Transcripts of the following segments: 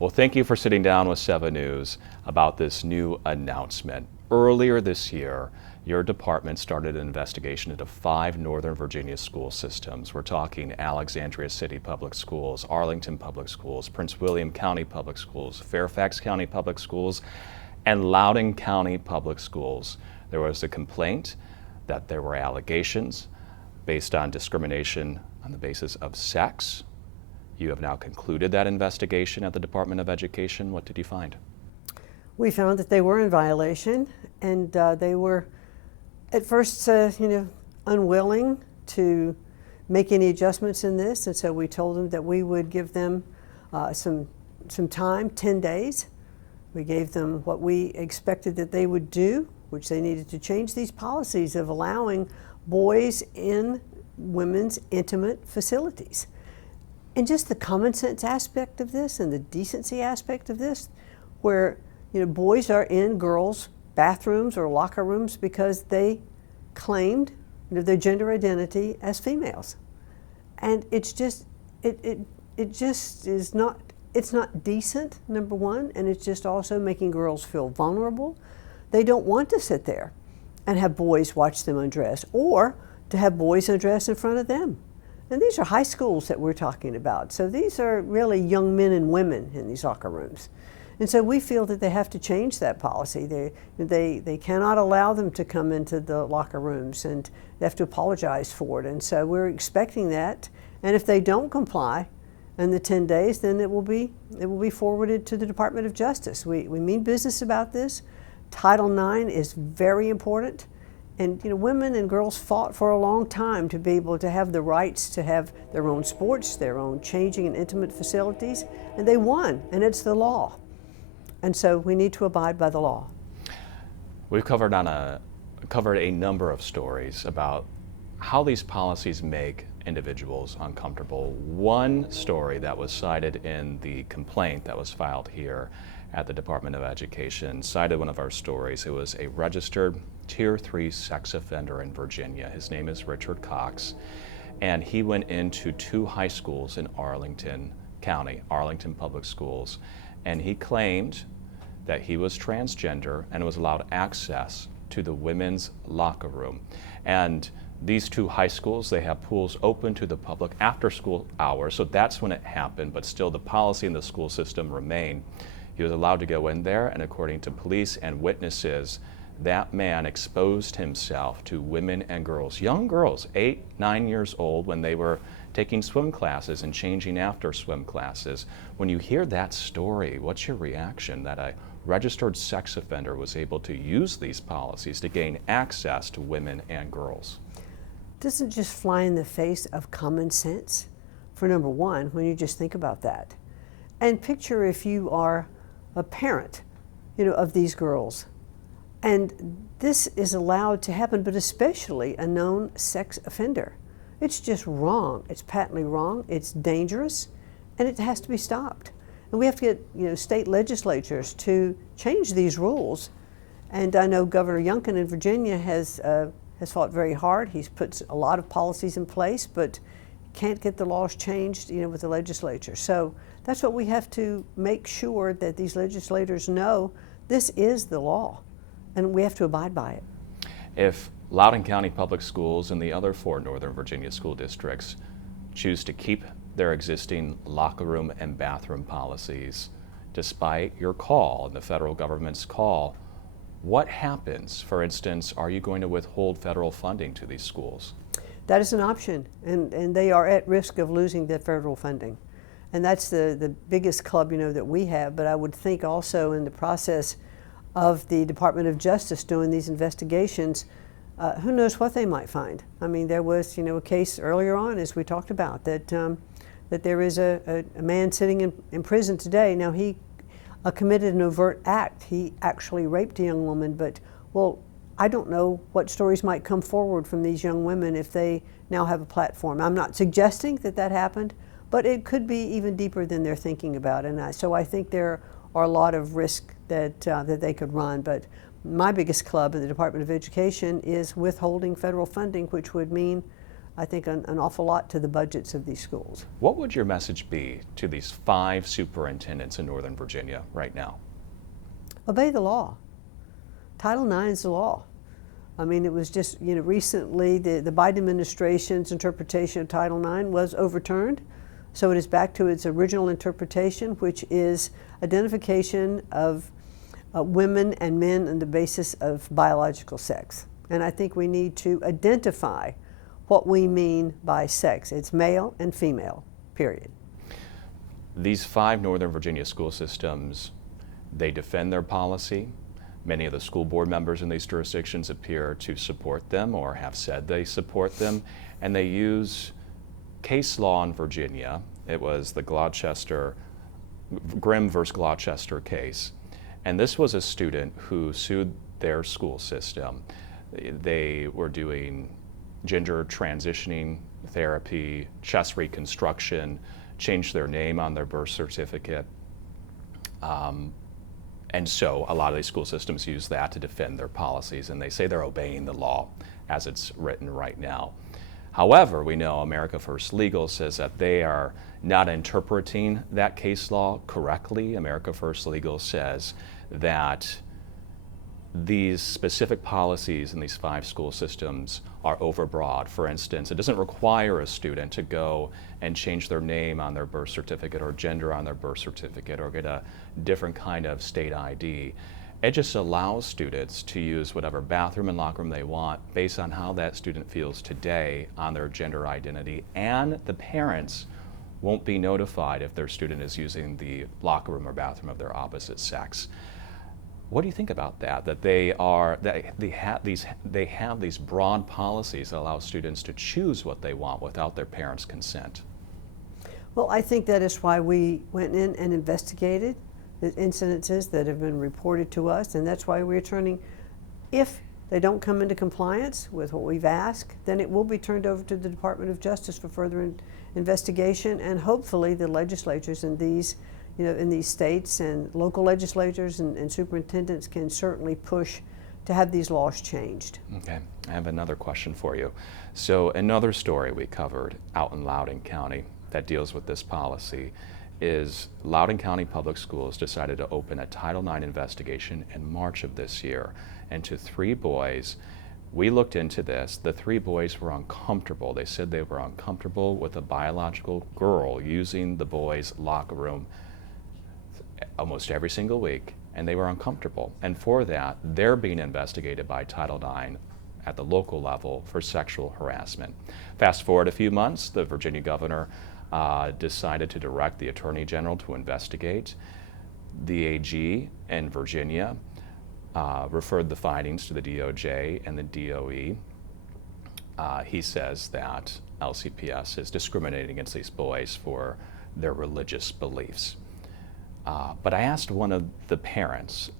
Well, thank you for sitting down with 7 News about this new announcement. Earlier this year, your department started an investigation into 5 Northern Virginia school systems. We're talking Alexandria City Public Schools, Arlington Public Schools, Prince William County Public Schools, Fairfax County Public Schools, and Loudoun County Public Schools. There was a complaint that there were allegations based on discrimination on the basis of sex. You have now concluded that investigation at the Department of Education. What did you find? We found that they were in violation, and they were at first unwilling to make any adjustments in this, and so we told them that we would give them some time, 10 days. We gave them what we expected that they would do, which they needed to change these policies of allowing boys in women's intimate facilities. And just the common sense aspect of this and the decency aspect of this, where boys are in girls' bathrooms or locker rooms because they claimed their gender identity as females. And it's just is not, it's not decent, number one, and it's just also making girls feel vulnerable. They don't want to sit there and have boys watch them undress, or to have boys undress in front of them. And these are high schools that we're talking about. So these are really young men and women in these locker rooms. And so we feel that they have to change that policy. They cannot allow them to come into the locker rooms, and they have to apologize for it. And so we're expecting that. And if they don't comply in the 10 days, then it will be forwarded to the Department of Justice. We mean business about this. Title IX is very important. And women and girls fought for a long time to be able to have the rights to have their own sports, their own changing and intimate facilities, and they won, and it's the law. And so we need to abide by the law. We've covered a number of stories about how these policies make individuals uncomfortable. One story that was cited in the complaint that was filed here at the Department of Education cited one of our stories. It was a registered Tier 3 sex offender in Virginia. His name is Richard Cox, and he went into 2 high schools in Arlington County, Arlington Public Schools, and he claimed that he was transgender and was allowed access to the women's locker room. And these 2 high schools, they have pools open to the public after school hours, so that's when it happened, but still the policy in the school system remained. He was allowed to go in there, and according to police and witnesses, that man exposed himself to women and girls, young girls, 8, 9 years old, when they were taking swim classes and changing after swim classes. When you hear that story, what's your reaction that a registered sex offender was able to use these policies to gain access to women and girls? Doesn't just fly in the face of common sense, for number one, when you just think about that. And picture if you are a parent, of these girls. And this is allowed to happen, but especially a known sex offender. It's just wrong. It's patently wrong. It's dangerous, and it has to be stopped. And we have to get state legislatures to change these rules. And I know Governor Youngkin in Virginia has fought very hard. He's put a lot of policies in place, but can't get the laws changed, with the legislature. So that's what we have to make sure that these legislators know. This is the law, and we have to abide by it. If Loudoun County Public Schools and the other 4 Northern Virginia school districts choose to keep their existing locker room and bathroom policies, despite your call and the federal government's call, what happens? For instance, are you going to withhold federal funding to these schools? That is an option, and they are at risk of losing that federal funding. And that's the biggest club, that we have, but I would think also in the process of the Department of Justice doing these investigations, who knows what they might find. I mean, there was, a case earlier on, as we talked about, that there is a man sitting in prison today. Now, he committed an overt act. He actually raped a young woman, but, I don't know what stories might come forward from these young women if they now have a platform. I'm not suggesting that happened, but it could be even deeper than they're thinking about. And so I think there are a lot of risks that they could run. But my biggest club in the Department of Education is withholding federal funding, which would mean I think, an awful lot to the budgets of these schools. What would your message be to these 5 superintendents in Northern Virginia right now? Obey the law. Title IX is the law. I mean, it was just, recently the Biden administration's interpretation of Title IX was overturned. So it is back to its original interpretation, which is identification of women and men on the basis of biological sex. And I think we need to identify what we mean by sex. It's male and female, period. These 5 Northern Virginia school systems, they defend their policy. Many of the school board members in these jurisdictions appear to support them or have said they support them, and they use case law in Virginia. It was the Grimm versus Gloucester case. And this was a student who sued their school system. They were doing gender transitioning therapy, chest reconstruction, changed their name on their birth certificate. And so a lot of these school systems use that to defend their policies, and they say they're obeying the law as it's written right now. However, we know America First Legal says that they are not interpreting that case law correctly. America First Legal says that these specific policies in these 5 school systems are overbroad. For instance, it doesn't require a student to go and change their name on their birth certificate or gender on their birth certificate or get a different kind of state ID. It just allows students to use whatever bathroom and locker room they want based on how that student feels today on their gender identity, and the parents won't be notified if their student is using the locker room or bathroom of their opposite sex. What do you think about that? That they have these broad policies that allow students to choose what they want without their parents' consent? Well, I think that is why we went in and investigated the incidences that have been reported to us, and that's why we're turning, if they don't come into compliance with what we've asked, then it will be turned over to the Department of Justice for further investigation, and hopefully the legislatures in these in these states and local legislatures and superintendents can certainly push to have these laws changed. Okay, I have another question for you. So another story we covered out in Loudoun County that deals with this policy is Loudoun County Public Schools decided to open a Title IX investigation in March of this year into 3 boys. We looked into this. The 3 boys were uncomfortable. They said they were uncomfortable with a biological girl using the boys' locker room almost every single week, and they were uncomfortable. And for that, they're being investigated by Title IX at the local level for sexual harassment. Fast forward a few months, the Virginia governor decided to direct the Attorney General to investigate. The AG in Virginia referred the findings to the DOJ and the DOE. He says that LCPS is discriminating against these boys for their religious beliefs. But I asked one of the parents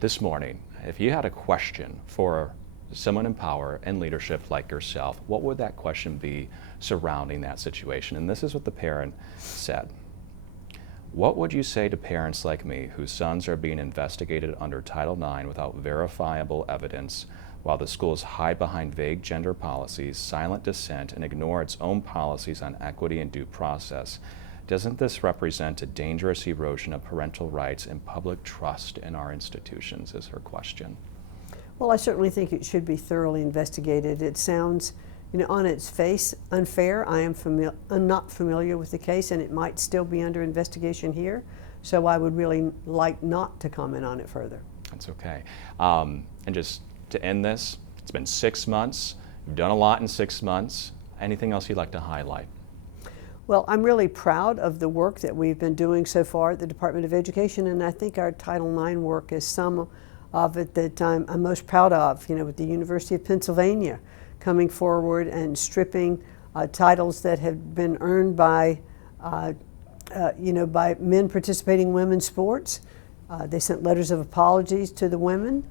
this morning, if you had a question for someone in power and leadership like yourself, what would that question be surrounding that situation? And this is what the parent said. What would you say to parents like me whose sons are being investigated under Title IX without verifiable evidence, while the schools hide behind vague gender policies, silent dissent, and ignore its own policies on equity and due process? Doesn't this represent a dangerous erosion of parental rights and public trust in our institutions, is her question. Well, I certainly think it should be thoroughly investigated. It sounds, on its face unfair. I'm not familiar with the case, and it might still be under investigation here, so I would really like not to comment on it further. That's okay. And just to end this, it's been 6 months. You've done a lot in 6 months. Anything else you'd like to highlight? Well, I'm really proud of the work that we've been doing so far at the Department of Education, and I think our Title IX work is some of it that I'm most proud of, with the University of Pennsylvania coming forward and stripping titles that have been earned by, by men participating in women's sports. They sent letters of apologies to the women.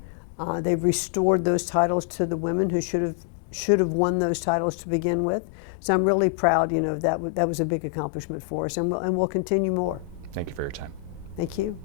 They've restored those titles to the women who should have won those titles to begin with. So I'm really proud, that was a big accomplishment for us, and we'll continue more. Thank you for your time. Thank you.